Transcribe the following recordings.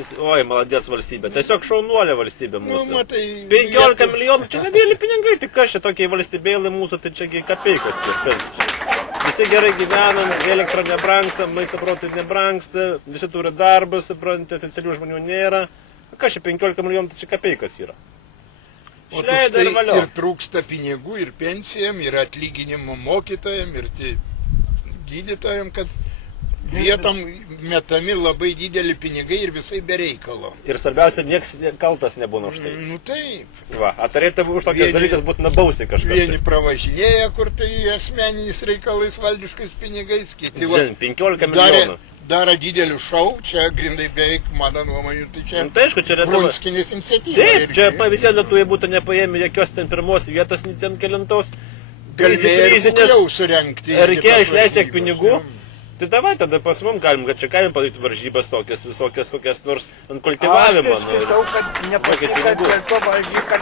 valstybė, oi, maladėts valstybė, tiesiog šaunuolė valstybė mūsų. Nu, matai, 15 milijonų, čia nedėlį pinigai, tik kas čia tokiai valstybėlai mūsų, tai čia kapeikas. Visi gerai gyvenam, elektra nebrangsta, maisto produktai nebrangsta, visi turi darbą, suprantate, specialių žmonių nėra. Kas čia 15 milijonų, tai čia kapeikas yra. O tai ir trūksta pinigų, ir pensijam, ir atlyginimų mokytojam, ir gydytojam, kad vietom metami labai dideli pinigai ir visai be reikalo. Ir svarbiausia, nieks kaltas nebūna už tai. Nu taip. Va, turėtų už tokias dalykas būti nubausti kažkas. Vieni pravažinėja, kur tai asmeninis reikalais valdiškais pinigais, kiti 15 milijonų. Daro didelių šau, čia grindai beveik, mano nuomonė, tai čia tai aišku, čia Prunskienės iniciatyva. Taip, čia visiems Lietuvai būtų nepaėmė jokios ten pirmos vietos, ten kelintos. Galėjo ir kukliau surengti. Reikėjo išleisti tiek pinigų. Tai davai, tada pas mum galim, kad čia galim padaryti varžybas tokias, visokias, kokias nors ant kultivavimo. Aš skaitau, kad nepasika dėl to valdžiai, kad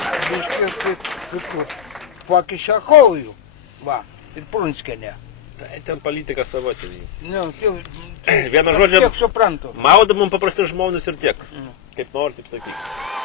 pakiša kojų. Va, ir Prunskienė. Tai ten politika savo ten. Nu, Vienu žodžiu, tiek suprantu. mauda mums paprasti žmonės ir tiek. Kaip nori, taip sakyti.